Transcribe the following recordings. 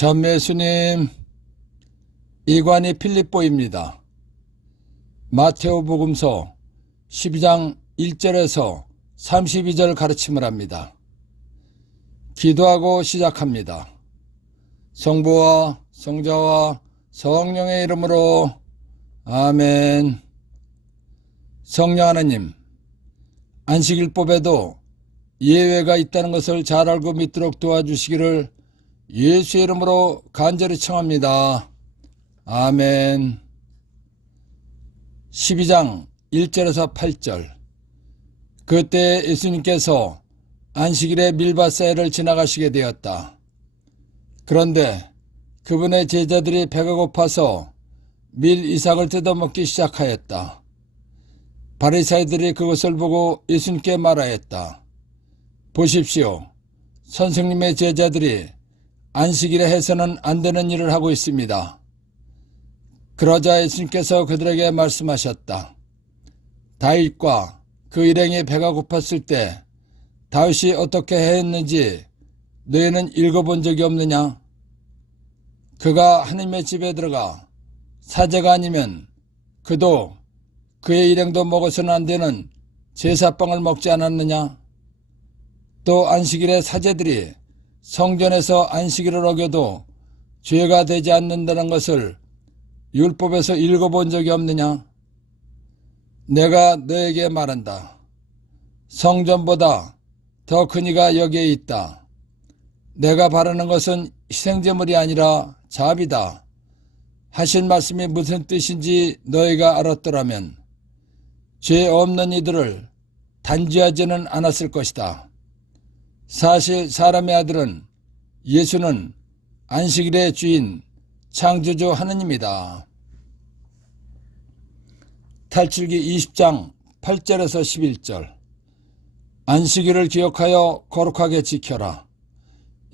전 예수님, 이관이 필립보입니다. 마테오복음서 12장 1절에서 32절 가르침을 합니다. 기도하고 시작합니다. 성부와 성자와 성령의 이름으로 아멘. 성령 하나님, 안식일법에도 예외가 있다는 것을 잘 알고 믿도록 도와주시기를 예수의 이름으로 간절히 청합니다. 아멘. 12장 1절에서 8절. 그때 예수님께서 안식일에 밀밭사이를 지나가시게 되었다. 그런데 그분의 제자들이 배가 고파서 밀 이삭을 뜯어먹기 시작하였다. 바리새인들이 그것을 보고 예수님께 말하였다. 보십시오. 선생님의 제자들이 안식일에 해서는 안 되는 일을 하고 있습니다. 그러자 예수님께서 그들에게 말씀하셨다. 다윗과 그 일행이 배가 고팠을 때 다윗이 어떻게 했는지 너희는 읽어본 적이 없느냐? 그가 하나님의 집에 들어가 사제가 아니면 그도 그의 일행도 먹어서는 안 되는 제사빵을 먹지 않았느냐? 또 안식일에 사제들이 성전에서 안식일을 어겨도 죄가 되지 않는다는 것을 율법에서 읽어본 적이 없느냐? 내가 너에게 말한다. 성전보다 더 큰 이가 여기에 있다. 내가 바라는 것은 희생제물이 아니라 자비다. 하신 말씀이 무슨 뜻인지 너희가 알았더라면 죄 없는 이들을 단죄하지는 않았을 것이다. 사실 사람의 아들은 예수는 안식일의 주인 창조주 하느님이다. 탈출기 20장 8절에서 11절. 안식일을 기억하여 거룩하게 지켜라.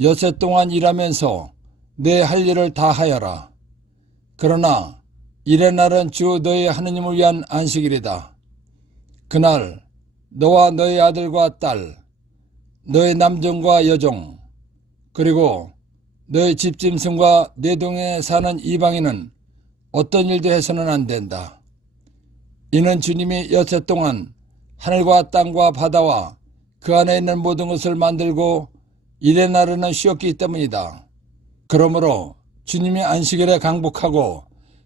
엿새 동안 일하면서 내 할 일을 다 하여라. 그러나 일의 날은 주 너희 하느님을 위한 안식일이다. 그날 너와 너희 아들과 딸, 너의 남종과 여종, 그리고 너의 집짐승과 내 동에 사는 이방인은 어떤 일도 해서는 안 된다. 이는 주님이 엿새 동안 하늘과 땅과 바다와 그 안에 있는 모든 것을 만들고 일의 날에는 쉬었기 때문이다. 그러므로 주님이 안식일에 강복하고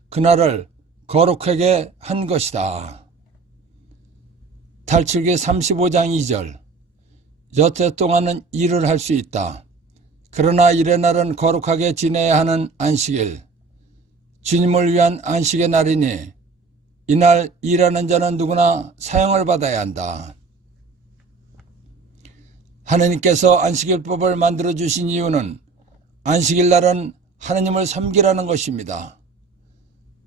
그날을 거룩하게 한 것이다. 탈출기 35장 2절. 엿새 동안은 일을 할 수 있다. 그러나 일의 날은 거룩하게 지내야 하는 안식일. 주님을 위한 안식의 날이니 이날 일하는 자는 누구나 사형을 받아야 한다. 하느님께서 안식일법을 만들어주신 이유는 안식일 날은 하느님을 섬기라는 것입니다.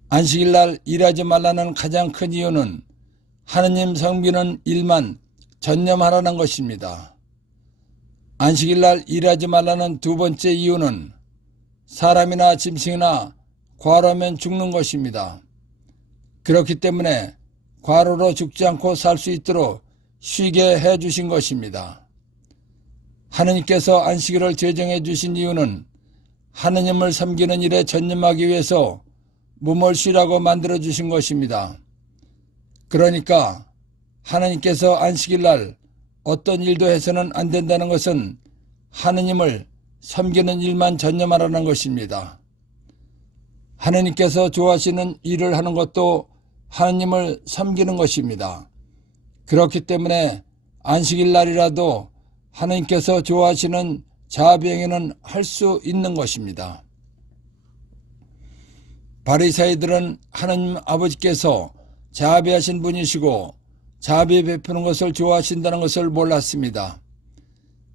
안식일 날 일하지 말라는 가장 큰 이유는 하느님 섬기는 일만 전념하라는 것입니다. 안식일 날 일하지 말라는 두 번째 이유는 사람이나 짐승이나 과로하면 죽는 것입니다. 그렇기 때문에 과로로 죽지 않고 살 수 있도록 쉬게 해주신 것입니다. 하느님께서 안식일을 제정해 주신 이유는 하느님을 섬기는 일에 전념하기 위해서 몸을 쉬라고 만들어 주신 것입니다. 그러니까 하느님께서 안식일 날 어떤 일도 해서는 안 된다는 것은 하느님을 섬기는 일만 전념하라는 것입니다. 하느님께서 좋아하시는 일을 하는 것도 하느님을 섬기는 것입니다. 그렇기 때문에 안식일 날이라도 하느님께서 좋아하시는 자비행위는 할 수 있는 것입니다. 바리새인들은 하느님 아버지께서 자비하신 분이시고 자비 베푸는 것을 좋아하신다는 것을 몰랐습니다.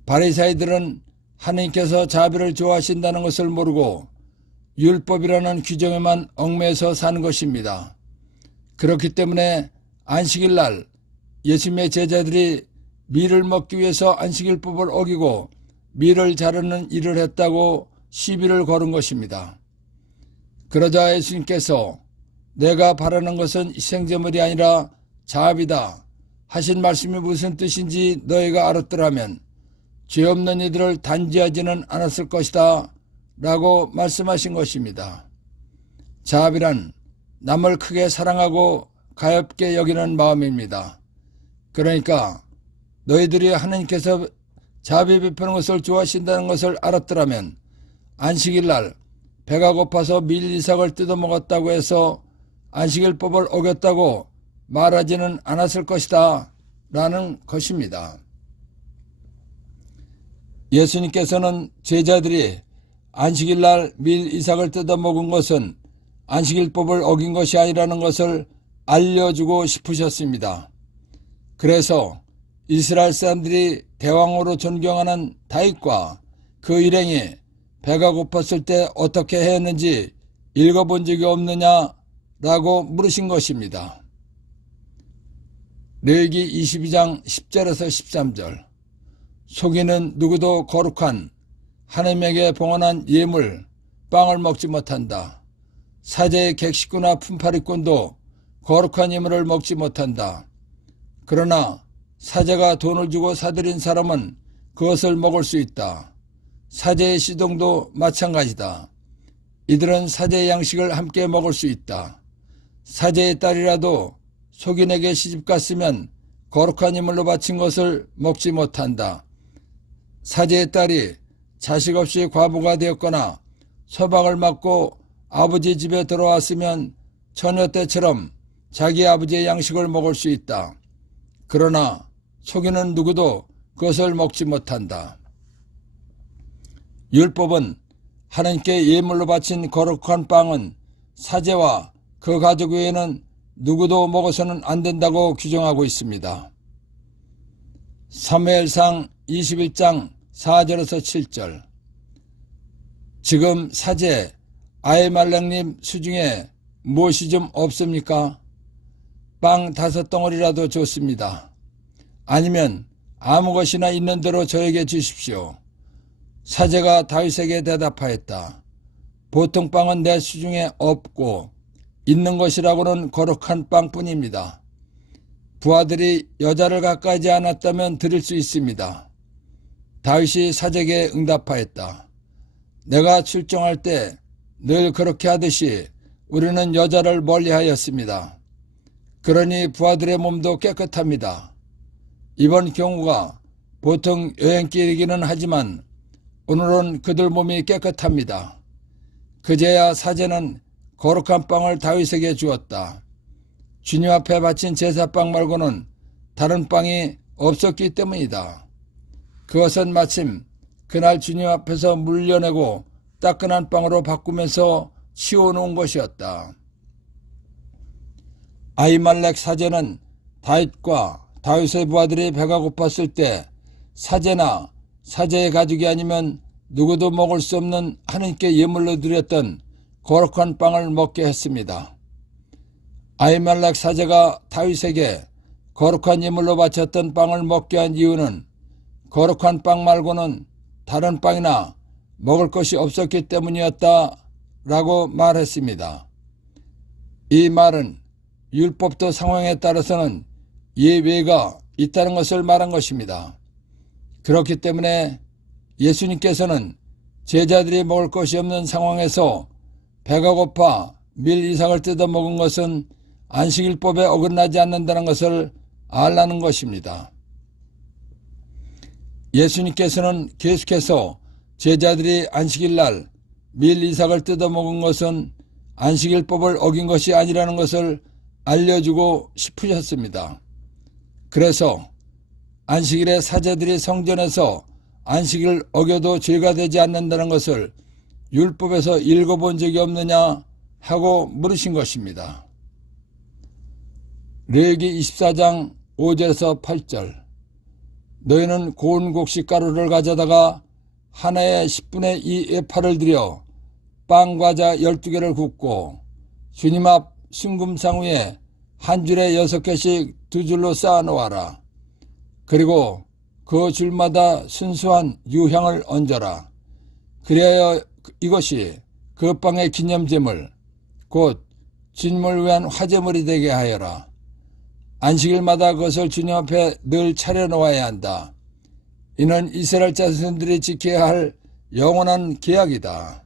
바리새인들은 하느님께서 자비를 좋아하신다는 것을 모르고 율법이라는 규정에만 얽매여서 사는 것입니다. 그렇기 때문에 안식일 날 예수님의 제자들이 밀을 먹기 위해서 안식일법을 어기고 밀을 자르는 일을 했다고 시비를 걸은 것입니다. 그러자 예수님께서 내가 바라는 것은 희생제물이 아니라 자비다 하신 말씀이 무슨 뜻인지 너희가 알았더라면 죄 없는 이들을 단죄하지는 않았을 것이다 라고 말씀하신 것입니다. 자비란 남을 크게 사랑하고 가엾게 여기는 마음입니다. 그러니까 너희들이 하나님께서 자비 베푸는 것을 좋아하신다는 것을 알았더라면 안식일날 배가 고파서 밀 이삭을 뜯어먹었다고 해서 안식일법을 어겼다고 말하지는 않았을 것이다 라는 것입니다. 예수님께서는 제자들이 안식일날 밀 이삭을 뜯어먹은 것은 안식일법을 어긴 것이 아니라는 것을 알려주고 싶으셨습니다. 그래서 이스라엘 사람들이 대왕으로 존경하는 다윗과 그 일행이 배가 고팠을 때 어떻게 했는지 읽어본 적이 없느냐라고 물으신 것입니다. 레위기 22장 10절에서 13절. 속이는 누구도 거룩한 하나님에게 봉헌한 예물 빵을 먹지 못한다. 사제의 객식구나 품팔이꾼도 거룩한 예물을 먹지 못한다. 그러나 사제가 돈을 주고 사들인 사람은 그것을 먹을 수 있다. 사제의 시동도 마찬가지다. 이들은 사제의 양식을 함께 먹을 수 있다. 사제의 딸이라도 속인에게 시집갔으면 거룩한 예물로 바친 것을 먹지 못한다. 사제의 딸이 자식 없이 과부가 되었거나 서박을 맞고 아버지 집에 들어왔으면 처녀 때처럼 자기 아버지의 양식을 먹을 수 있다. 그러나 속이는 누구도 그것을 먹지 못한다. 율법은 하나님께 예물로 바친 거룩한 빵은 사제와 그 가족 외에는 누구도 먹어서는 안 된다고 규정하고 있습니다. 사무엘상 21장 4절에서 7절. 지금 사제 아히멜렉님 수중에 무엇이 좀 없습니까? 빵 5덩어리라도 좋습니다. 아니면 아무 것이나 있는 대로 저에게 주십시오. 사제가 다윗에게 대답하였다. 보통 빵은 내 수중에 없고 있는 것이라고는 거룩한 빵뿐입니다. 부하들이 여자를 가까이지 않았다면 드릴 수 있습니다. 다윗이 사제에게 응답하였다. 내가 출정할 때 늘 그렇게 하듯이 우리는 여자를 멀리하였습니다. 그러니 부하들의 몸도 깨끗합니다. 이번 경우가 보통 여행길이기는 하지만 오늘은 그들 몸이 깨끗합니다. 그제야 사제는 거룩한 빵을 다윗에게 주었다. 주님 앞에 바친 제사빵 말고는 다른 빵이 없었기 때문이다. 그것은 마침 그날 주님 앞에서 물려내고 따끈한 빵으로 바꾸면서 치워놓은 것이었다. 아히멜렉 사제는 다윗과 다윗의 부하들이 배가 고팠을 때 사제나 사제의 가족이 아니면 누구도 먹을 수 없는 하나님께 예물로 드렸던 거룩한 빵을 먹게 했습니다. 아히멜렉 사제가 다윗에게 거룩한 예물로 바쳤던 빵을 먹게 한 이유는 거룩한 빵 말고는 다른 빵이나 먹을 것이 없었기 때문이었다 라고 말했습니다. 이 말은 율법도 상황에 따라서는 예외가 있다는 것을 말한 것입니다. 그렇기 때문에 예수님께서는 제자들이 먹을 것이 없는 상황에서 배가 고파 밀 이삭을 뜯어먹은 것은 안식일법에 어긋나지 않는다는 것을 알라는 것입니다. 예수님께서는 계속해서 제자들이 안식일날 밀 이삭을 뜯어먹은 것은 안식일법을 어긴 것이 아니라는 것을 알려주고 싶으셨습니다. 그래서 안식일에 사제들이 성전에서 안식일을 어겨도 죄가 되지 않는다는 것을 율법에서 읽어본 적이 없느냐 하고 물으신 것입니다. 레위기 24장 5절에서 8절. 너희는 고운 곡식 가루를 가져다가 하나에 10분의 2 에파를 들여 빵 과자 12개를 굽고 주님 앞 순금상 위에 한 줄에 6개씩 2줄로 쌓아 놓아라. 그리고 그 줄마다 순수한 유향을 얹어라. 그리하여 이것이 그 빵의 기념제물 곧 주님을 위한 화제물이 되게 하여라. 안식일마다 그것을 주님 앞에 늘 차려놓아야 한다. 이는 이스라엘 자손들이 지켜야 할 영원한 계약이다.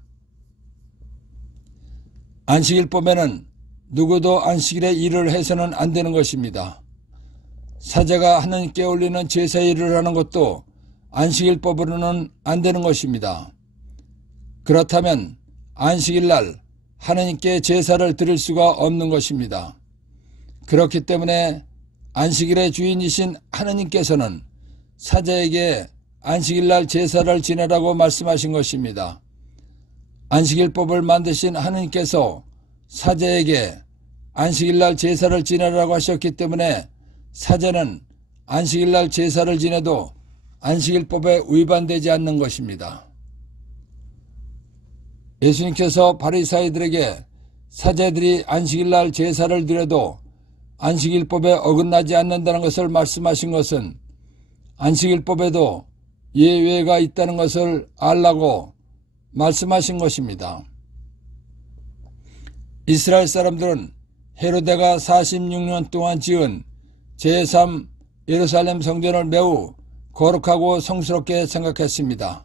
안식일법에는 누구도 안식일에 일을 해서는 안 되는 것입니다. 사제가 하나님께 올리는 제사 일을 하는 것도 안식일법으로는 안 되는 것입니다. 그렇다면 안식일날 하나님께 제사를 드릴 수가 없는 것입니다. 그렇기 때문에 안식일의 주인이신 하나님께서는 사제에게 안식일날 제사를 지내라고 말씀하신 것입니다. 안식일법을 만드신 하나님께서 사제에게 안식일날 제사를 지내라고 하셨기 때문에 사제는 안식일날 제사를 지내도 안식일법에 위반되지 않는 것입니다. 예수님께서 바리사이들에게 사제들이 안식일날 제사를 드려도 안식일법에 어긋나지 않는다는 것을 말씀하신 것은 안식일법에도 예외가 있다는 것을 알라고 말씀하신 것입니다. 이스라엘 사람들은 헤로데가 46년 동안 지은 제3 예루살렘 성전을 매우 거룩하고 성스럽게 생각했습니다.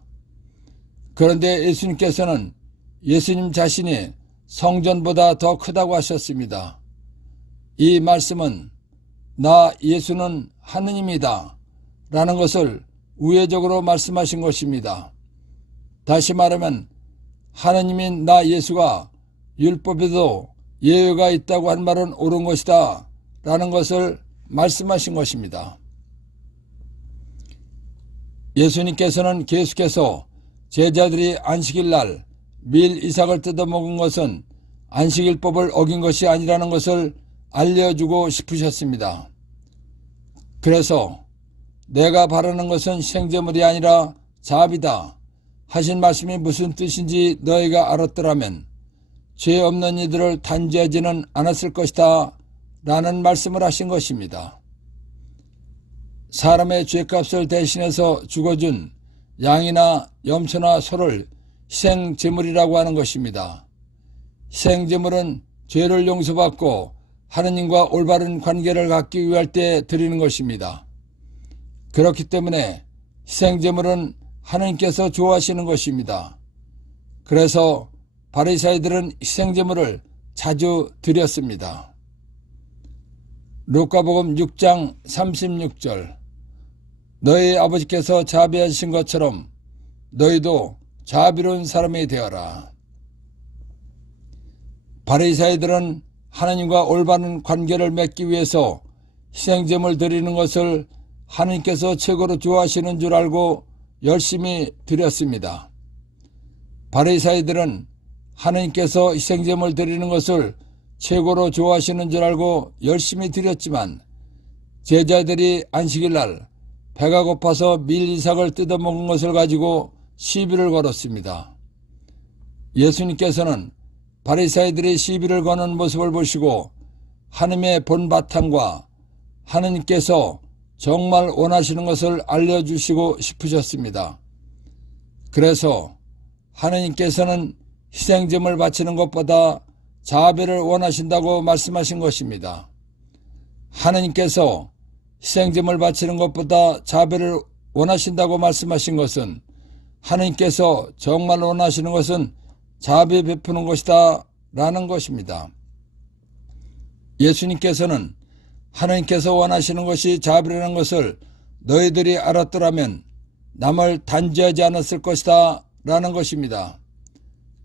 그런데 예수님께서는 예수님 자신이 성전보다 더 크다고 하셨습니다. 이 말씀은 나 예수는 하느님이다 라는 것을 우회적으로 말씀하신 것입니다. 다시 말하면 하느님인 나 예수가 율법에도 예외가 있다고 한 말은 옳은 것이다 라는 것을 말씀하신 것입니다. 예수님께서는 계속해서 제자들이 안식일날 밀 이삭을 뜯어먹은 것은 안식일법을 어긴 것이 아니라는 것을 알려주고 싶으셨습니다. 그래서 내가 바라는 것은 생제물이 아니라 자비다 하신 말씀이 무슨 뜻인지 너희가 알았더라면 죄 없는 이들을 단죄하지는 않았을 것이다 라는 말씀을 하신 것입니다. 사람의 죄값을 대신해서 죽어준 양이나 염소나 소를 희생제물이라고 하는 것입니다. 희생제물은 죄를 용서받고 하느님과 올바른 관계를 갖기 위할 때 드리는 것입니다. 그렇기 때문에 희생제물은 하느님께서 좋아하시는 것입니다. 그래서 바리사이들은 희생제물을 자주 드렸습니다. 루카복음 6장 36절 너희 아버지께서 자비하신 것처럼 너희도 자비로운 사람이 되어라. 바리사이들은 하나님과 올바른 관계를 맺기 위해서 희생제물 드리는 것을 하나님께서 최고로 좋아하시는 줄 알고 열심히 드렸습니다. 바리사이들은 하나님께서 희생제물 드리는 것을 최고로 좋아하시는 줄 알고 열심히 드렸지만 제자들이 안식일날 배가 고파서 밀 이삭을 뜯어먹은 것을 가지고 시비를 걸었습니다. 예수님께서는 바리사이들이 시비를 거는 모습을 보시고 하나님의 본바탕과 하나님께서 정말 원하시는 것을 알려주시고 싶으셨습니다. 그래서 하나님께서는 희생제물 바치는 것보다 자비를 원하신다고 말씀하신 것입니다. 하나님께서 희생제물 바치는 것보다 자비를 원하신다고 말씀하신 것은 하나님께서 정말 원하시는 것은 자비 베푸는 것이다 라는 것입니다. 예수님께서는 하나님께서 원하시는 것이 자비라는 것을 너희들이 알았더라면 남을 단죄하지 않았을 것이다 라는 것입니다.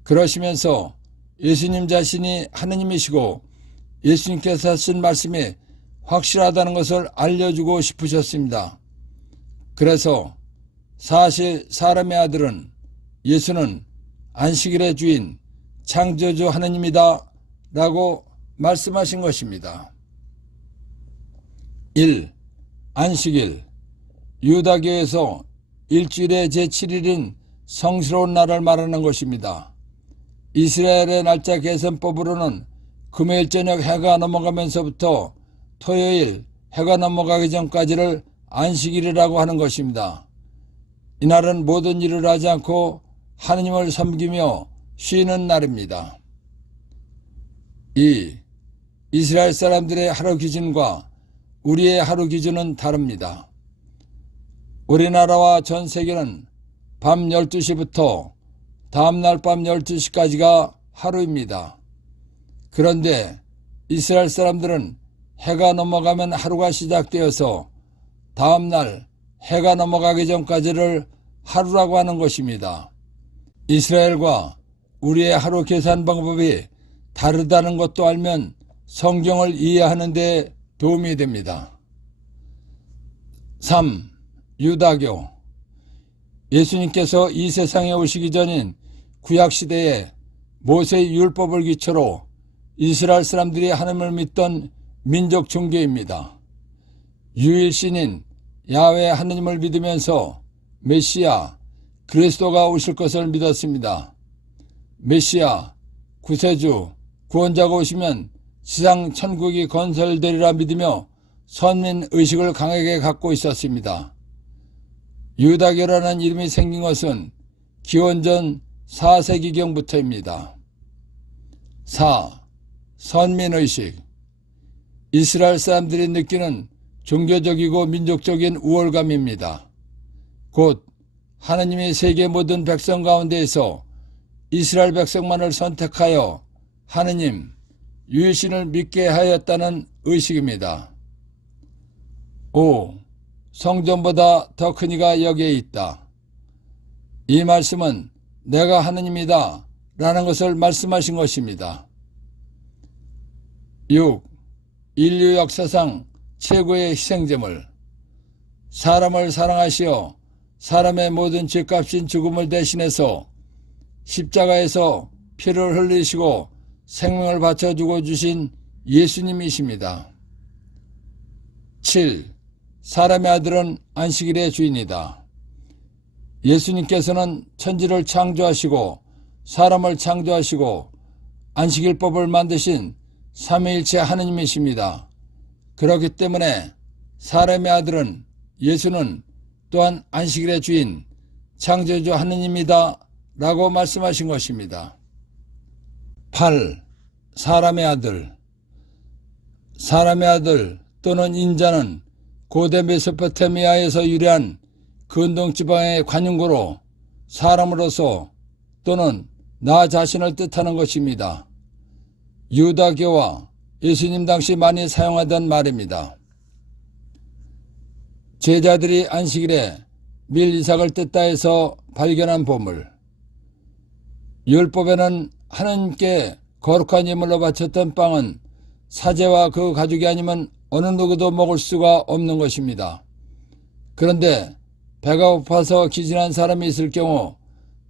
그러시면서 예수님 자신이 하느님이시고 예수님께서 하신 말씀이 확실하다는 것을 알려주고 싶으셨습니다. 그래서 사실 사람의 아들은 예수는 안식일의 주인 창조주 하느님이다 라고 말씀하신 것입니다. 1. 안식일 유다교에서 일주일의 제7일인 성스러운 날을 말하는 것입니다. 이스라엘의 날짜 계산법으로는 금요일 저녁 해가 넘어가면서부터 토요일 해가 넘어가기 전까지를 안식일이라고 하는 것입니다. 이날은 모든 일을 하지 않고 하느님을 섬기며 쉬는 날입니다. 2. 이스라엘 사람들의 하루 기준과 우리의 하루 기준은 다릅니다. 우리나라와 전 세계는 밤 12시부터 다음날 밤 12시까지가 하루입니다. 그런데 이스라엘 사람들은 해가 넘어가면 하루가 시작되어서 다음날 해가 넘어가기 전까지를 하루라고 하는 것입니다. 이스라엘과 우리의 하루 계산 방법이 다르다는 것도 알면 성경을 이해하는 데 도움이 됩니다. 3. 유다교. 예수님께서 이 세상에 오시기 전인 구약시대에 모세의 율법을 기초로 이스라엘 사람들이 하나님을 믿던 민족 종교입니다. 유일신인 야훼 하느님을 믿으면서 메시아, 그리스도가 오실 것을 믿었습니다. 메시아, 구세주, 구원자가 오시면 지상 천국이 건설되리라 믿으며 선민의식을 강하게 갖고 있었습니다. 유다교라는 이름이 생긴 것은 기원전 4세기경부터입니다. 4. 선민의식. 이스라엘 사람들이 느끼는 종교적이고 민족적인 우월감입니다. 곧 하나님이 세계 모든 백성 가운데에서 이스라엘 백성만을 선택하여 하느님, 유일신을 믿게 하였다는 의식입니다. 5. 성전보다 더 큰 이가 여기에 있다. 이 말씀은 내가 하느님이다 라는 것을 말씀하신 것입니다. 6. 인류 역사상 최고의 희생제물. 사람을 사랑하시어 사람의 모든 죄값인 죽음을 대신해서 십자가에서 피를 흘리시고 생명을 바쳐 죽어주신 예수님이십니다. 7. 사람의 아들은 안식일의 주인이다. 예수님께서는 천지를 창조하시고 사람을 창조하시고 안식일법을 만드신 삼위일체 하느님이십니다. 그렇기 때문에 사람의 아들은 예수는 또한 안식일의 주인 창조주 하느님이다 라고 말씀하신 것입니다. 8. 사람의 아들. 사람의 아들 또는 인자는 고대 메소포타미아에서 유래한 근동지방의 관용구로 사람으로서 또는 나 자신을 뜻하는 것입니다. 유다교와 예수님 당시 많이 사용하던 말입니다. 제자들이 안식일에 밀 이삭을 뜯다 해서 발견한 보물. 율법에는 하나님께 거룩한 예물로 바쳤던 빵은 사제와 그 가족이 아니면 어느 누구도 먹을 수가 없는 것입니다. 그런데 배가 고파서 기진한 사람이 있을 경우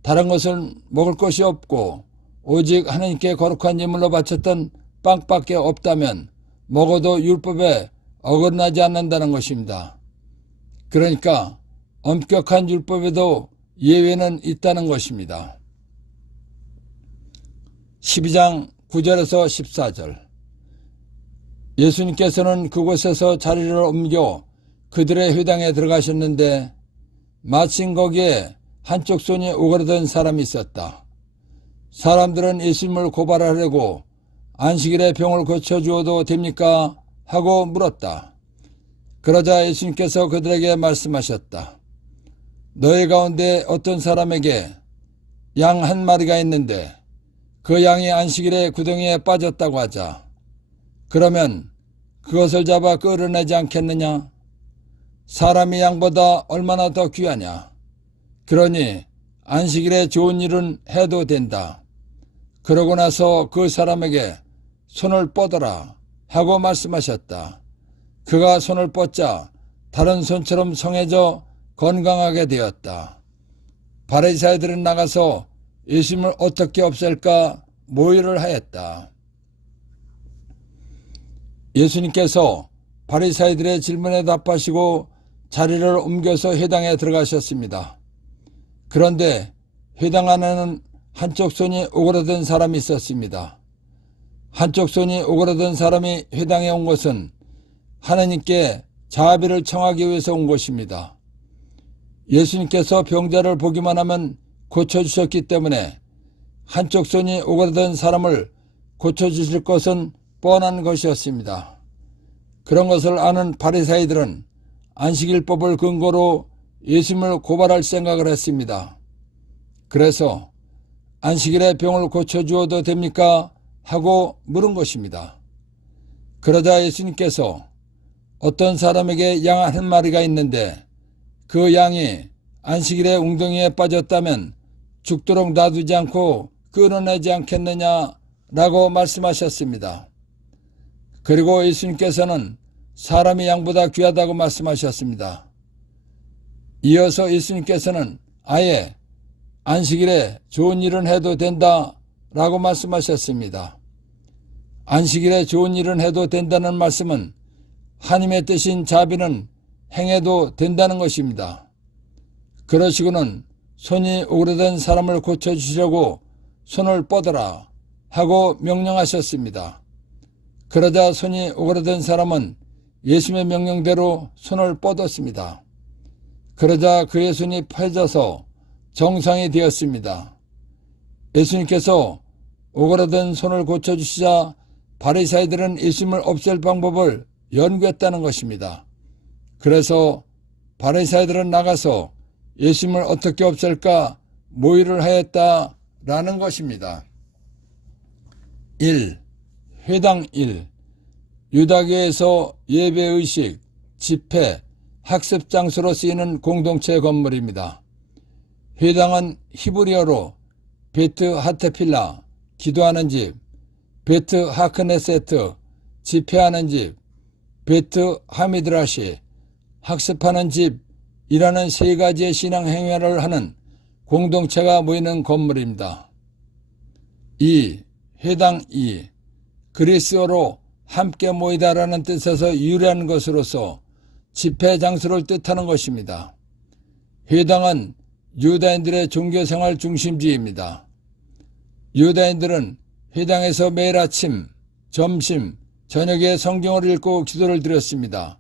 다른 것은 먹을 것이 없고 오직 하나님께 거룩한 예물로 바쳤던 빵밖에 없다면 먹어도 율법에 어긋나지 않는다는 것입니다. 그러니까 엄격한 율법에도 예외는 있다는 것입니다. 12장 9절에서 14절. 예수님께서는 그곳에서 자리를 옮겨 그들의 회당에 들어가셨는데 마침 거기에 한쪽 손이 오그라든 사람이 있었다. 사람들은 예수님을 고발하려고 안식일에 병을 고쳐주어도 됩니까? 하고 물었다. 그러자 예수님께서 그들에게 말씀하셨다. 너희 가운데 어떤 사람에게 양 한 마리가 있는데 그 양이 안식일에 구덩이에 빠졌다고 하자. 그러면 그것을 잡아 끌어내지 않겠느냐? 사람이 양보다 얼마나 더 귀하냐? 그러니 안식일에 좋은 일은 해도 된다. 그러고 나서 그 사람에게 손을 뻗어라 하고 말씀하셨다. 그가 손을 뻗자 다른 손처럼 성해져 건강하게 되었다. 바리새인들은 나가서 예수님을 어떻게 없앨까 모의를 하였다. 예수님께서 바리새인들의 질문에 답하시고 자리를 옮겨서 회당에 들어가셨습니다. 그런데 회당 안에는 한쪽 손이 오그라든 사람이 있었습니다. 한쪽 손이 오그라든 사람이 회당에 온 것은 하나님께 자비를 청하기 위해서 온 것입니다. 예수님께서 병자를 보기만 하면 고쳐주셨기 때문에 한쪽 손이 오그라든 사람을 고쳐주실 것은 뻔한 것이었습니다. 그런 것을 아는 바리새인들은 안식일법을 근거로 예수님을 고발할 생각을 했습니다. 그래서 안식일에 병을 고쳐주어도 됩니까? 하고 물은 것입니다. 그러자 예수님께서 어떤 사람에게 양 한 마리가 있는데 그 양이 안식일에 웅덩이에 빠졌다면 죽도록 놔두지 않고 끊어내지 않겠느냐라고 말씀하셨습니다. 그리고 예수님께서는 사람이 양보다 귀하다고 말씀하셨습니다. 이어서 예수님께서는 아예 안식일에 좋은 일은 해도 된다라고 말씀하셨습니다. 안식일에 좋은 일은 해도 된다는 말씀은 하나님의 뜻인 자비는 행해도 된다는 것입니다. 그러시고는 손이 오그라든 사람을 고쳐주시려고 손을 뻗어라 하고 명령하셨습니다. 그러자 손이 오그라든 사람은 예수님의 명령대로 손을 뻗었습니다. 그러자 그의 손이 펴져서 정상이 되었습니다. 예수님께서 오그라든 손을 고쳐주시자 바리새인들은 예수님을 없앨 방법을 연구했다는 것입니다. 그래서 바리새인들은 나가서 예수님을 어떻게 없앨까 모의를 하였다라는 것입니다. 1. 회당 1. 유다교에서 예배의식, 집회, 학습 장소로 쓰이는 공동체 건물입니다. 회당은 히브리어로 베트 하테필라, 기도하는 집, 베트 하크네세트, 집회하는 집, 베트 하미드라시, 학습하는 집이라는 세 가지의 신앙 행위를 하는 공동체가 모이는 건물입니다. 2. 회당 2. 그리스어로 함께 모이다라는 뜻에서 유래한 것으로서 집회 장소를 뜻하는 것입니다. 회당은 유다인들의 종교생활 중심지입니다. 유다인들은 회당에서 매일 아침, 점심, 저녁에 성경을 읽고 기도를 드렸습니다.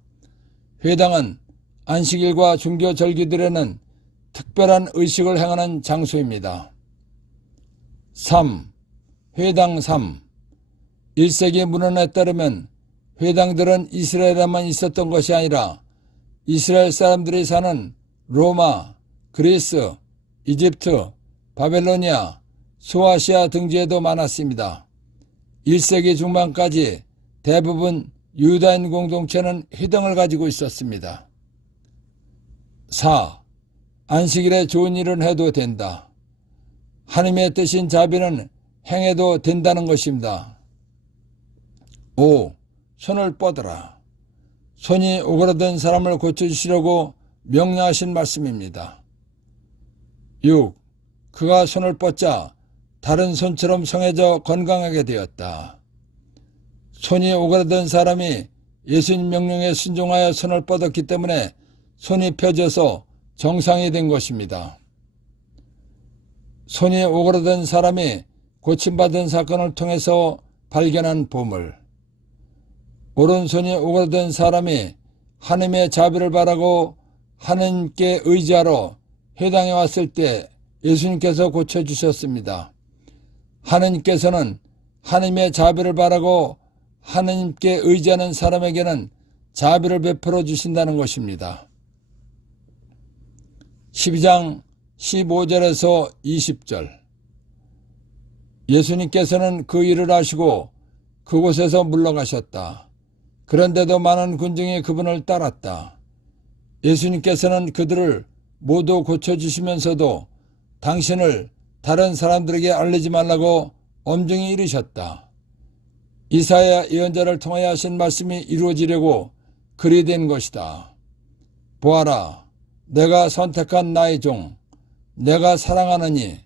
회당은 안식일과 종교 절기들에는 특별한 의식을 행하는 장소입니다. 3. 회당 3. 1세기 문헌에 따르면 회당들은 이스라엘에만 있었던 것이 아니라 이스라엘 사람들이 사는 로마, 그리스, 이집트, 바벨로니아, 소아시아 등지에도 많았습니다. 1세기 중반까지 대부분 유다인 공동체는 회당을 가지고 있었습니다. 4. 안식일에 좋은 일은 해도 된다. 하나님의 뜻인 자비는 행해도 된다는 것입니다. 5. 손을 뻗어라. 손이 오그라든 사람을 고쳐주시려고 명령하신 말씀입니다. 6. 그가 손을 뻗자 다른 손처럼 성해져 건강하게 되었다. 손이 오그라든 사람이 예수님 명령에 순종하여 손을 뻗었기 때문에 손이 펴져서 정상이 된 것입니다. 손이 오그라든 사람이 고침받은 사건을 통해서 발견한 보물. 오른손이 오그라든 사람이 하나님의 자비를 바라고 하나님께 의지하러 회당에 왔을 때 예수님께서 고쳐주셨습니다. 하나님께서는 하나님의 자비를 바라고 하나님께 의지하는 사람에게는 자비를 베풀어 주신다는 것입니다. 12장 15절에서 20절. 예수님께서는 그 일을 하시고 그곳에서 물러가셨다. 그런데도 많은 군중이 그분을 따랐다. 예수님께서는 그들을 모두 고쳐주시면서도 당신을 다른 사람들에게 알리지 말라고 엄중히 이르셨다. 이사야 예언자를 통하여 하신 말씀이 이루어지려고 그리 된 것이다. 보아라, 내가 선택한 나의 종, 내가 사랑하느니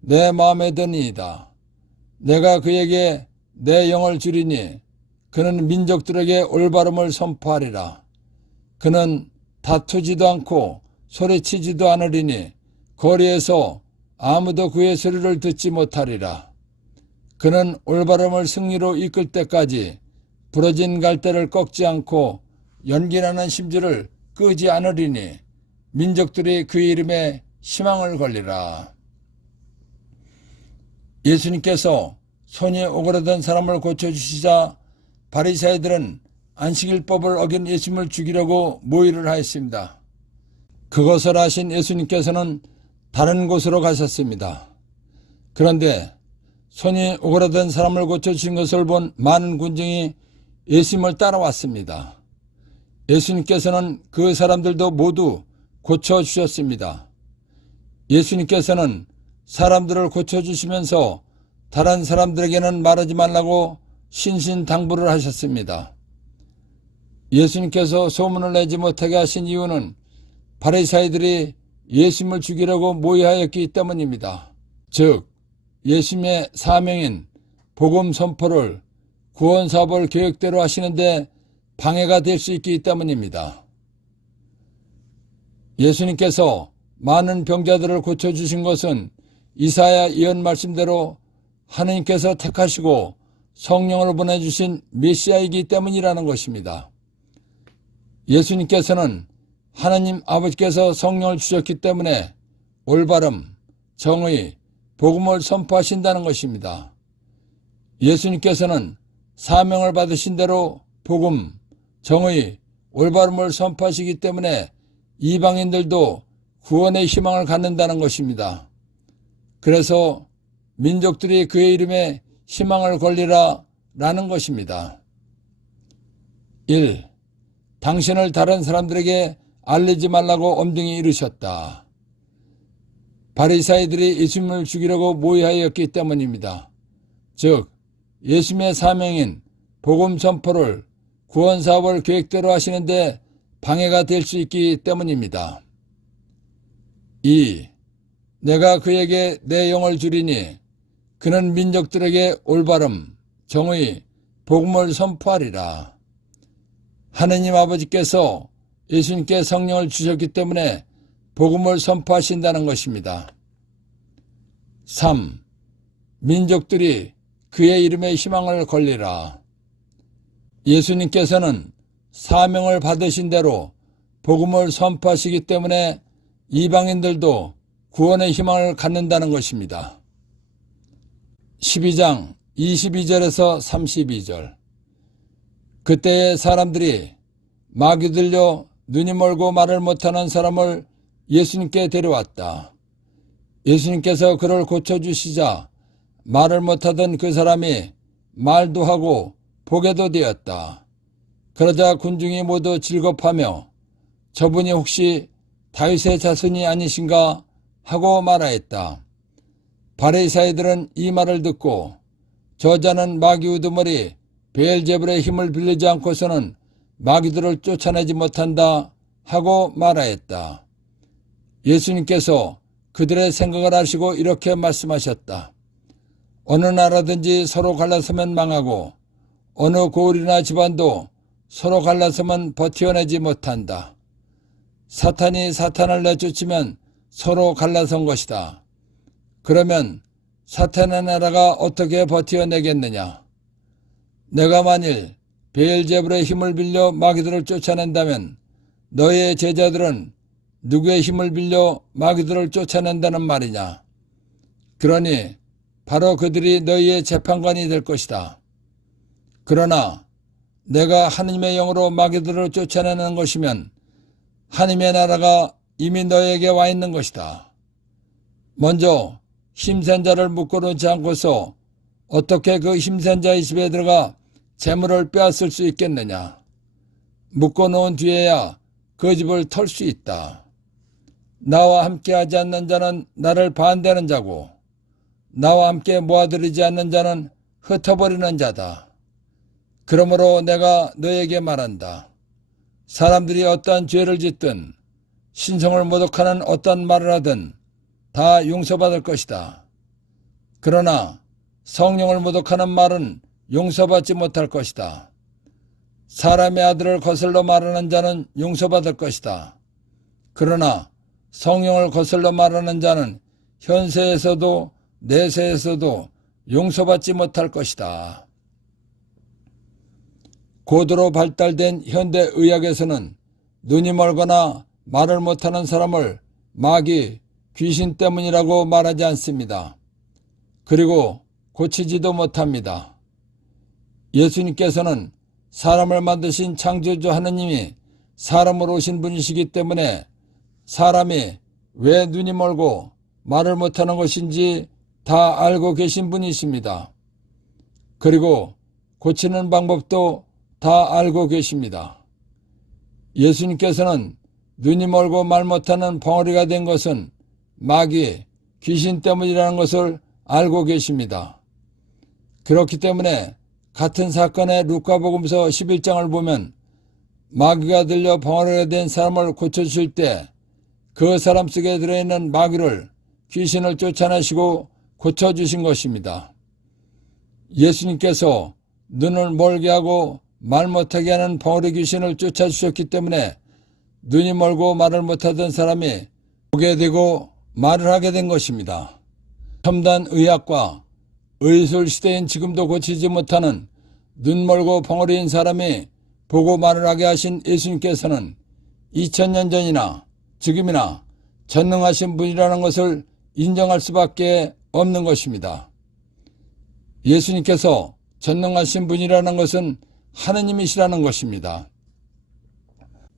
내 마음에 드니이다. 내가 그에게 내 영을 주리니 그는 민족들에게 올바름을 선포하리라. 그는 다투지도 않고 소리치지도 않으리니 거리에서 아무도 그의 소리를 듣지 못하리라. 그는 올바름을 승리로 이끌 때까지 부러진 갈대를 꺾지 않고 연기나는 심지를 끄지 않으리니 민족들이 그의 이름에 희망을 걸리라. 예수님께서 손이 오그라든 사람을 고쳐주시자 바리새인들은 안식일법을 어긴 예수님을 죽이려고 모의를 하였습니다. 그것을 아신 예수님께서는 다른 곳으로 가셨습니다. 그런데 손이 오그라든 사람을 고쳐주신 것을 본 많은 군중이 예수님을 따라왔습니다. 예수님께서는 그 사람들도 모두 고쳐주셨습니다. 예수님께서는 사람들을 고쳐주시면서 다른 사람들에게는 말하지 말라고 신신당부를 하셨습니다. 예수님께서 소문을 내지 못하게 하신 이유는 바리새인들이 예수님을 죽이려고 모의하였기 때문입니다. 즉 예수님의 사명인 복음 선포를 구원 사업을 계획대로 하시는데 방해가 될 수 있기 때문입니다. 예수님께서 많은 병자들을 고쳐주신 것은 이사야 예언 말씀대로 하느님께서 택하시고 성령을 보내주신 메시아이기 때문이라는 것입니다. 예수님께서는 하나님 아버지께서 성령을 주셨기 때문에 올바름, 정의, 복음을 선포하신다는 것입니다. 예수님께서는 사명을 받으신 대로 복음, 정의, 올바름을 선포하시기 때문에 이방인들도 구원의 희망을 갖는다는 것입니다. 그래서 민족들이 그의 이름에 희망을 걸리라 라는 것입니다. 1. 당신을 다른 사람들에게 알리지 말라고 엄중히 이르셨다. 바리새인들이 예수님을 죽이려고 모의하였기 때문입니다. 즉 예수님의 사명인 복음 선포를 구원 사업을 계획대로 하시는데 방해가 될 수 있기 때문입니다. 2. 내가 그에게 내 영을 주리니 그는 민족들에게 올바름, 정의, 복음을 선포하리라. 하느님 아버지께서 예수님께 성령을 주셨기 때문에 복음을 선포하신다는 것입니다. 3. 민족들이 그의 이름에 희망을 걸리라. 예수님께서는 사명을 받으신 대로 복음을 선포하시기 때문에 이방인들도 구원의 희망을 갖는다는 것입니다. 12장 22절에서 32절. 그때의 사람들이 마귀 들려 눈이 멀고 말을 못하는 사람을 예수님께 데려왔다. 예수님께서 그를 고쳐주시자 말을 못하던 그 사람이 말도 하고 보게도 되었다. 그러자 군중이 모두 즐겁하며 저분이 혹시 다윗의 자손이 아니신가 하고 말하였다. 바리새인들은 이 말을 듣고 저자는 마귀 우두머리 베엘제불의 힘을 빌리지 않고서는 마귀들을 쫓아내지 못한다 하고 말하였다. 예수님께서 그들의 생각을 아시고 이렇게 말씀하셨다. 어느 나라든지 서로 갈라서면 망하고 어느 고을이나 집안도 서로 갈라서면 버티어내지 못한다. 사탄이 사탄을 내쫓으면 서로 갈라선 것이다. 그러면 사탄의 나라가 어떻게 버티어내겠느냐? 내가 만일 베엘제불의 힘을 빌려 마귀들을 쫓아낸다면 너의 제자들은 누구의 힘을 빌려 마귀들을 쫓아낸다는 말이냐? 그러니 바로 그들이 너희의 재판관이 될 것이다. 그러나 내가 하느님의 영으로 마귀들을 쫓아내는 것이면 하느님의 나라가 이미 너에게 와 있는 것이다. 먼저 힘센 자를 묶어놓지 않고서 어떻게 그 힘센 자의 집에 들어가 재물을 빼앗을 수 있겠느냐? 묶어놓은 뒤에야 그 집을 털 수 있다. 나와 함께 하지 않는 자는 나를 반대하는 자고 나와 함께 모아들이지 않는 자는 흩어버리는 자다. 그러므로 내가 너에게 말한다. 사람들이 어떠한 죄를 짓든 신성을 모독하는 어떤 말을 하든 다 용서받을 것이다. 그러나 성령을 모독하는 말은 용서받지 못할 것이다. 사람의 아들을 거슬러 말하는 자는 용서받을 것이다. 그러나 성령을 거슬러 말하는 자는 현세에서도 내세에서도 용서받지 못할 것이다. 고도로 발달된 현대의학에서는 눈이 멀거나 말을 못하는 사람을 마귀, 귀신 때문이라고 말하지 않습니다. 그리고 고치지도 못합니다. 예수님께서는 사람을 만드신 창조주 하느님이 사람으로 오신 분이시기 때문에 사람이 왜 눈이 멀고 말을 못하는 것인지 다 알고 계신 분이십니다. 그리고 고치는 방법도 다 알고 계십니다. 예수님께서는 눈이 멀고 말 못하는 벙어리가 된 것은 마귀, 귀신 때문이라는 것을 알고 계십니다. 그렇기 때문에 같은 사건의 루카복음서 11장을 보면 마귀가 들려 벙어리가 된 사람을 고쳐주실 때 그 사람 속에 들어있는 마귀를, 귀신을 쫓아내시고 고쳐주신 것입니다. 예수님께서 눈을 멀게 하고 말 못하게 하는 벙어리 귀신을 쫓아주셨기 때문에 눈이 멀고 말을 못하던 사람이 보게 되고 말을 하게 된 것입니다. 첨단 의학과 의술 시대인 지금도 고치지 못하는 눈 멀고 벙어리인 사람이 보고 말을 하게 하신 예수님께서는 2000년 전이나 지금이나 전능하신 분이라는 것을 인정할 수밖에 없는 것입니다. 예수님께서 전능하신 분이라는 것은 하느님이시라는 것입니다.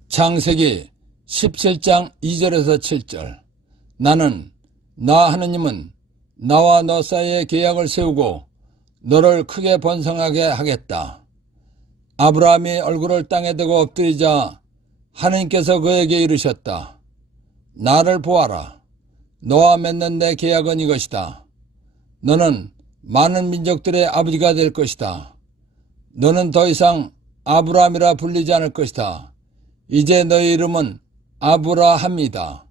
창세기 17장 2절에서 7절. 나는 나 하느님은 나와 너 사이에 계약을 세우고 너를 크게 번성하게 하겠다. 아브라함이 얼굴을 땅에 대고 엎드리자 하느님께서 그에게 이르셨다. 나를 보아라. 너와 맺는 내 계약은 이것이다. 너는 많은 민족들의 아버지가 될 것이다. 너는 더 이상 아브라함이라 불리지 않을 것이다. 이제 너의 이름은 아브라함이다.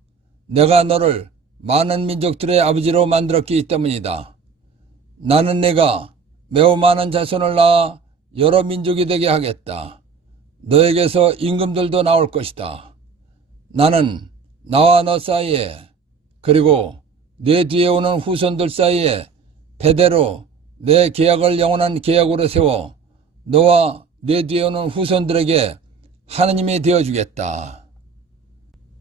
내가 너를 많은 민족들의 아버지로 만들었기 때문이다. 나는 내가 매우 많은 자손을 낳아 여러 민족이 되게 하겠다. 너에게서 임금들도 나올 것이다. 나는 나와 너 사이에 그리고 내 뒤에 오는 후손들 사이에 대대로 내 계약을 영원한 계약으로 세워 너와 내 뒤에 오는 후손들에게 하느님이 되어주겠다.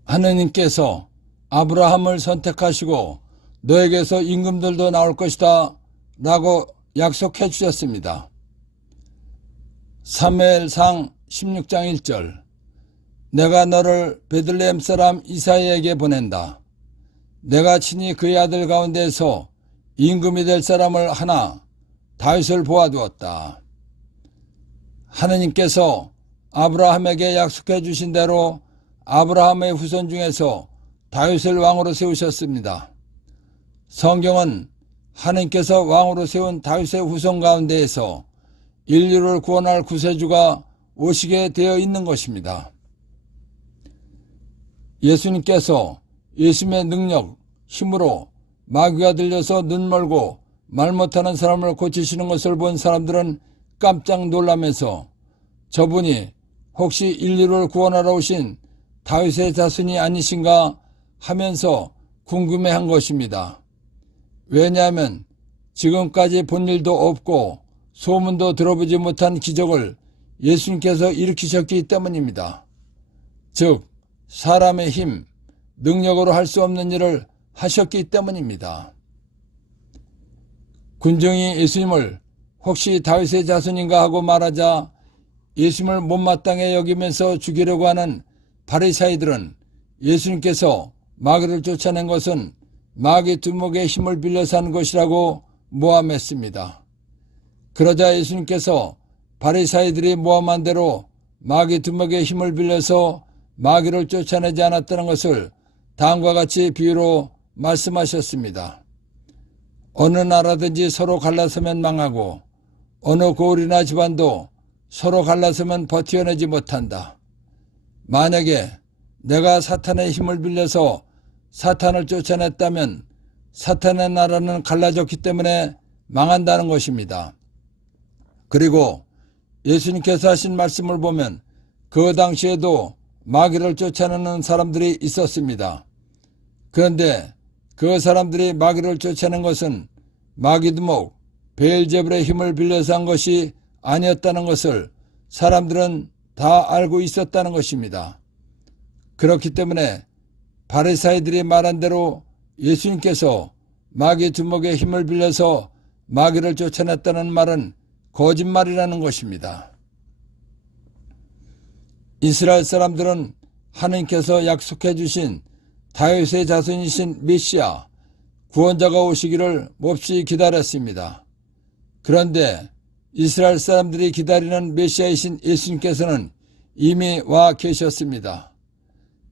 하느님께서 아브라함을 선택하시고 너에게서 임금들도 나올 것이다 라고 약속해 주셨습니다. 사무엘상 16장 1절. 내가 너를 베들레헴 사람 이사야에게 보낸다. 내가 친히 그의 아들 가운데서 임금이 될 사람을 하나 다윗을 보아두었다. 하느님께서 아브라함에게 약속해 주신 대로 아브라함의 후손 중에서 다윗을 왕으로 세우셨습니다. 성경은 하느님께서 왕으로 세운 다윗의 후손 가운데에서 인류를 구원할 구세주가 오시게 되어 있는 것입니다. 예수님께서 예수님의 능력, 힘으로 마귀가 들려서 눈 멀고 말 못하는 사람을 고치시는 것을 본 사람들은 깜짝 놀라면서 저분이 혹시 인류를 구원하러 오신 다윗의 자손이 아니신가 하면서 궁금해한 것입니다. 왜냐하면 지금까지 본 일도 없고 소문도 들어보지 못한 기적을 예수님께서 일으키셨기 때문입니다. 즉 사람의 힘, 능력으로 할 수 없는 일을 하셨기 때문입니다. 군중이 예수님을 혹시 다윗의 자손인가 하고 말하자 예수님을 못마땅해 여기면서 죽이려고 하는 바리사이들은 예수님께서 마귀를 쫓아낸 것은 마귀 두목의 힘을 빌려서 한 것이라고 모함했습니다. 그러자 예수님께서 바리사이들이 모함한 대로 마귀 두목의 힘을 빌려서 마귀를 쫓아내지 않았다는 것을 다음과 같이 비유로 말씀하셨습니다. 어느 나라든지 서로 갈라서면 망하고 어느 고을이나 집안도 서로 갈라서면 버텨내지 못한다. 만약에 내가 사탄의 힘을 빌려서 사탄을 쫓아냈다면 사탄의 나라는 갈라졌기 때문에 망한다는 것입니다. 그리고 예수님께서 하신 말씀을 보면 그 당시에도 마귀를 쫓아내는 사람들이 있었습니다. 그런데 그 사람들이 마귀를 쫓아낸 것은 마귀두목 베엘제불의 힘을 빌려서 한 것이 아니었다는 것을 사람들은 다 알고 있었다는 것입니다. 그렇기 때문에 바리사이들이 말한 대로 예수님께서 마귀 두목의 힘을 빌려서 마귀를 쫓아냈다는 말은 거짓말이라는 것입니다. 이스라엘 사람들은 하느님께서 약속해 주신 다윗의 자손이신 메시아, 구원자가 오시기를 몹시 기다렸습니다. 그런데 이스라엘 사람들이 기다리는 메시아이신 예수님께서는 이미 와 계셨습니다.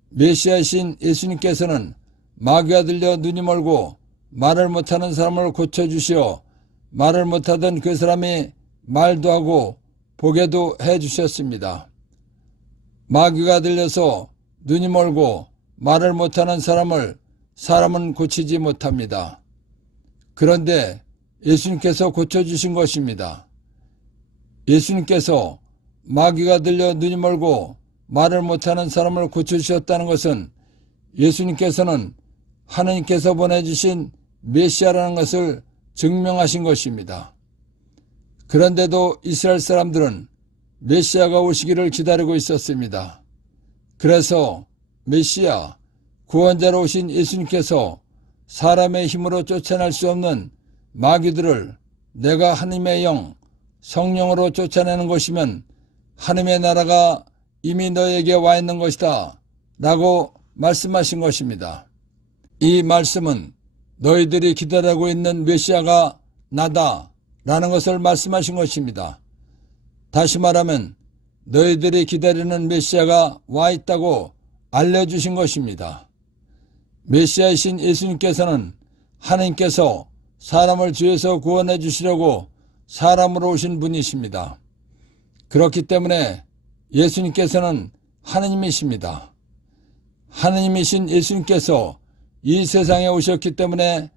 메시아이신 예수님께서는 마귀가 들려 눈이 멀고 말을 못하는 사람을 고쳐주시어 말을 못하던 그 사람이 말도 하고 보게도 해주셨습니다. 마귀가 들려서 눈이 멀고 말을 못하는 사람은 고치지 못합니다. 그런데 예수님께서 고쳐주신 것입니다. 예수님께서 마귀가 들려 눈이 멀고 말을 못하는 사람을 고쳐주셨다는 것은 예수님께서는 하나님께서 보내주신 메시아라는 것을 증명하신 것입니다. 그런데도 이스라엘 사람들은 메시아가 오시기를 기다리고 있었습니다. 그래서 메시아, 구원자로 오신 예수님께서 사람의 힘으로 쫓아낼 수 없는 마귀들을 내가 하나님의 영, 성령으로 쫓아내는 것이면 하나님의 나라가 이미 너에게 와 있는 것이다 라고 말씀하신 것입니다. 이 말씀은 너희들이 기다리고 있는 메시아가 나다 라는 것을 말씀하신 것입니다. 다시 말하면 너희들이 기다리는 메시아가 와 있다고 알려주신 것입니다. 메시아이신 예수님께서는 하나님께서 사람을 죄에서 구원해 주시려고 사람으로 오신 분이십니다. 그렇기 때문에 예수님께서는 하나님이십니다. 하나님이신 예수님께서 이 세상에 오셨기 때문에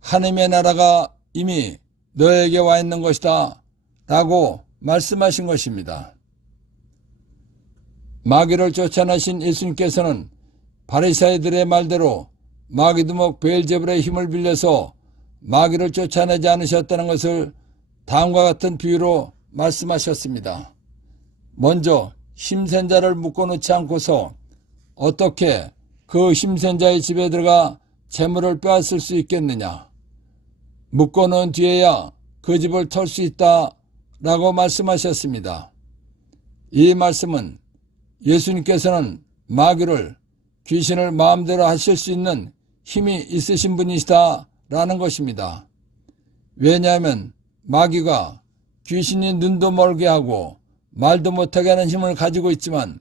하나님의 나라가 이미 너에게 와 있는 것이다 라고 말씀하신 것입니다. 마귀를 쫓아내신 예수님께서는 바리새인들의 말대로 마귀두목 베엘제불의 힘을 빌려서 마귀를 쫓아내지 않으셨다는 것을 다음과 같은 비유로 말씀하셨습니다. 먼저 힘센 자를 묶어놓지 않고서 어떻게 그 힘센 자의 집에 들어가 재물을 빼앗을 수 있겠느냐. 묶어놓은 뒤에야 그 집을 털 수 있다 라고 말씀하셨습니다. 이 말씀은 예수님께서는 마귀를, 귀신을 마음대로 하실 수 있는 힘이 있으신 분이시다 라는 것입니다. 왜냐하면 마귀가 귀신이 눈도 멀게 하고 말도 못하게 하는 힘을 가지고 있지만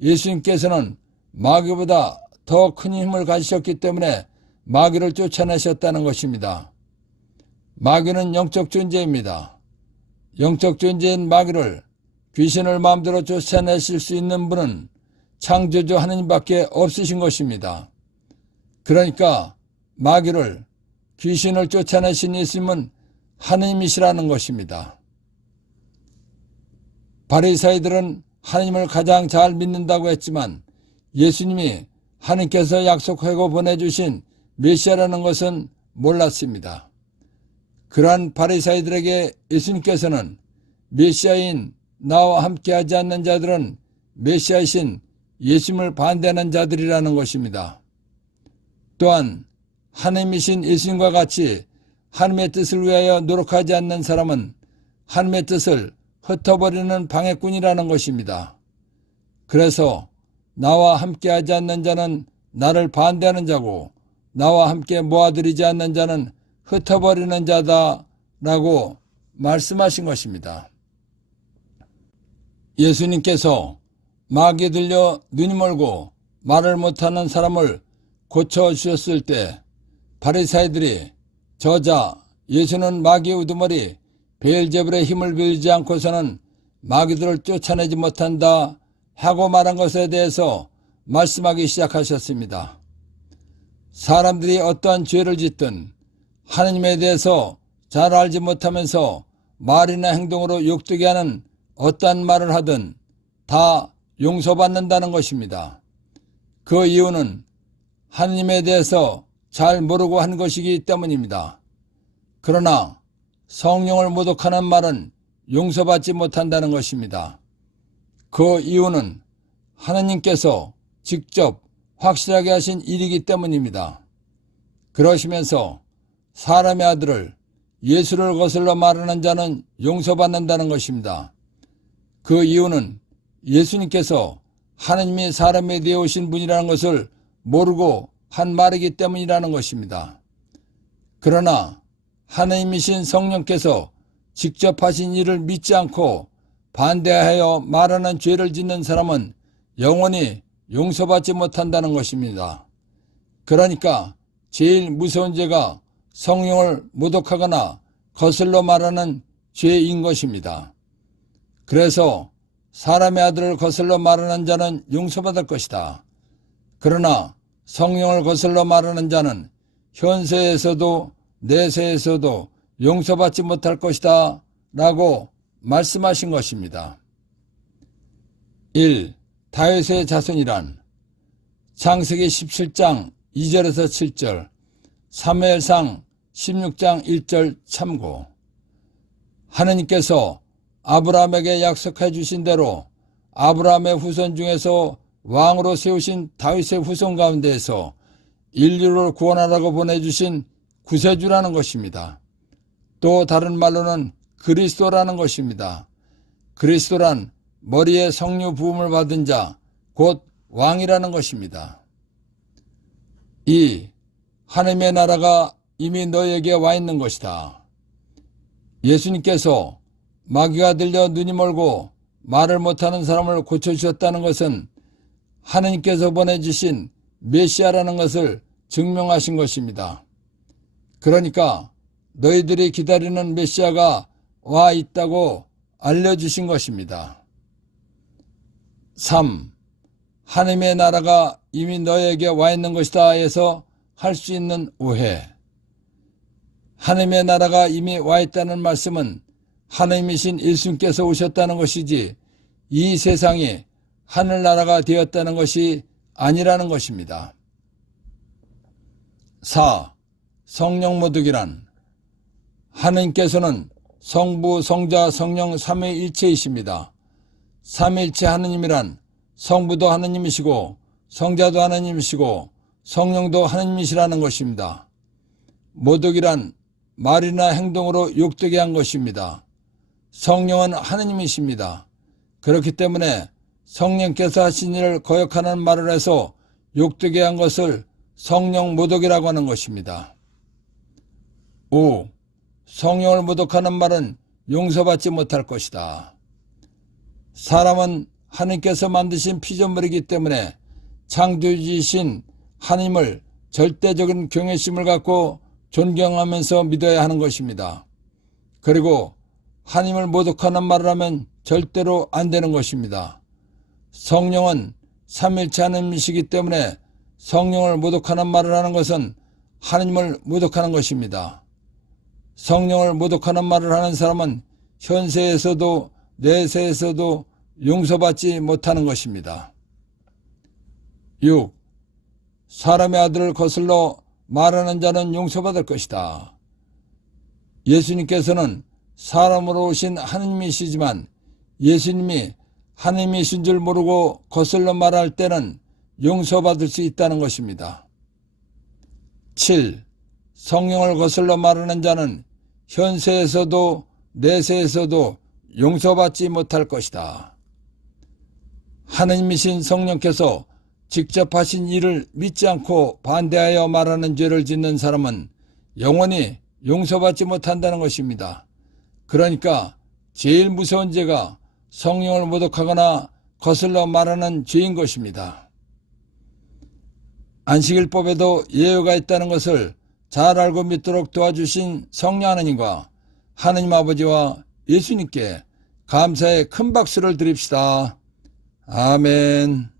예수님께서는 마귀보다 더 큰 힘을 가지셨기 때문에 마귀를 쫓아내셨다는 것입니다. 마귀는 영적 존재입니다. 영적 존재인 마귀를, 귀신을 마음대로 쫓아내실 수 있는 분은 창조주 하나님밖에 없으신 것입니다. 그러니까 마귀를, 귀신을 쫓아내신 예수님은 하나님이시라는 것입니다. 바리새인들은 하나님을 가장 잘 믿는다고 했지만 예수님이 하나님께서 약속하고 보내주신 메시아라는 것은 몰랐습니다. 그러한 바리새인들에게 예수님께서는 메시아인 나와 함께하지 않는 자들은 메시아이신 예수님을 반대하는 자들이라는 것입니다. 또한 하나님이신 예수님과 같이 하나님의 뜻을 위하여 노력하지 않는 사람은 하나님의 뜻을 흩어버리는 방해꾼이라는 것입니다. 그래서 나와 함께하지 않는 자는 나를 반대하는 자고 나와 함께 모아들이지 않는 자는 흩어버리는 자다 라고 말씀하신 것입니다. 예수님께서 마귀에 들려 눈이 멀고 말을 못하는 사람을 고쳐주셨을 때 바리새인들이 저자 예수는 마귀의 우두머리 베엘제불의 힘을 빌리지 않고서는 마귀들을 쫓아내지 못한다 하고 말한 것에 대해서 말씀하기 시작하셨습니다. 사람들이 어떠한 죄를 짓든 하나님에 대해서 잘 알지 못하면서 말이나 행동으로 욕되게 하는 어떠한 말을 하든 다 용서받는다는 것입니다. 그 이유는 하나님에 대해서 잘 모르고 한 것이기 때문입니다. 그러나 성령을 모독하는 말은 용서받지 못한다는 것입니다. 그 이유는 하나님께서 직접 확실하게 하신 일이기 때문입니다. 그러시면서 사람의 아들을, 예수를 거슬러 말하는 자는 용서받는다는 것입니다. 그 이유는 예수님께서 하나님이 사람에 대해 오신 분이라는 것을 모르고 한 말이기 때문이라는 것입니다. 그러나 하나님이신 성령께서 직접 하신 일을 믿지 않고 반대하여 말하는 죄를 짓는 사람은 영원히 용서받지 못한다는 것입니다. 그러니까 제일 무서운 죄가 성령을 모독하거나 거슬러 말하는 죄인 것입니다. 그래서 사람의 아들을 거슬러 말하는 자는 용서받을 것이다. 그러나 성령을 거슬러 말하는 자는 현세에서도 내세에서도 용서받지 못할 것이다 라고 말씀하신 것입니다. 1. 다윗의 자손이란 창세기 17장 2절에서 7절, 사무엘상 16장 1절 참고. 하느님께서 아브라함에게 약속해 주신 대로 아브라함의 후손 중에서 왕으로 세우신 다윗의 후손 가운데에서 인류를 구원하라고 보내주신 구세주라는 것입니다. 또 다른 말로는 그리스도라는 것입니다. 그리스도란 머리에 성류 부음을 받은 자, 곧 왕이라는 것입니다. 2. 하나님의 나라가 이미 너에게 와 있는 것이다. 예수님께서 마귀가 들려 눈이 멀고 말을 못하는 사람을 고쳐주셨다는 것은 하느님께서 보내주신 메시아라는 것을 증명하신 것입니다. 그러니까 너희들이 기다리는 메시아가 와 있다고 알려주신 것입니다. 3. 하나님의 나라가 이미 너에게 와 있는 것이다 해서 할 수 있는 오해. 하나님의 나라가 이미 와 있다는 말씀은 하나님이신 예수님께서 오셨다는 것이지 이 세상이 하늘나라가 되었다는 것이 아니라는 것입니다. 4. 성령 모독이란 하느님께서는 성부, 성자, 성령 삼위일체이십니다. 삼위일체 하느님이란 성부도 하느님이시고 성자도 하느님이시고 성령도 하느님이시라는 것입니다. 모독이란 말이나 행동으로 욕되게 한 것입니다. 성령은 하느님이십니다. 그렇기 때문에 성령께서 하신 일을 거역하는 말을 해서 욕되게 한 것을 성령 모독이라고 하는 것입니다. 5. 성령을 모독하는 말은 용서받지 못할 것이다. 사람은 하느님께서 만드신 피조물이기 때문에 창조주이신 하느님을 절대적인 경외심을 갖고 존경하면서 믿어야 하는 것입니다. 그리고 하느님을 모독하는 말을 하면 절대로 안 되는 것입니다. 성령은 삼일체 하느님이시기 때문에 성령을 모독하는 말을 하는 것은 하느님을 모독하는 것입니다. 성령을 모독하는 말을 하는 사람은 현세에서도 내세에서도 용서받지 못하는 것입니다. 6. 사람의 아들을 거슬러 말하는 자는 용서받을 것이다. 예수님께서는 사람으로 오신 하느님이시지만 예수님이 하느님이신 줄 모르고 거슬러 말할 때는 용서받을 수 있다는 것입니다. 7. 성령을 거슬러 말하는 자는 현세에서도 내세에서도 용서받지 못할 것이다. 하느님이신 성령께서 직접 하신 일을 믿지 않고 반대하여 말하는 죄를 짓는 사람은 영원히 용서받지 못한다는 것입니다. 그러니까 제일 무서운 죄가 성령을 모독하거나 거슬러 말하는 죄인 것입니다. 안식일법에도 예외가 있다는 것을 잘 알고 믿도록 도와주신 성령 하느님과 하느님 아버지와 예수님께 감사의 큰 박수를 드립시다. 아멘.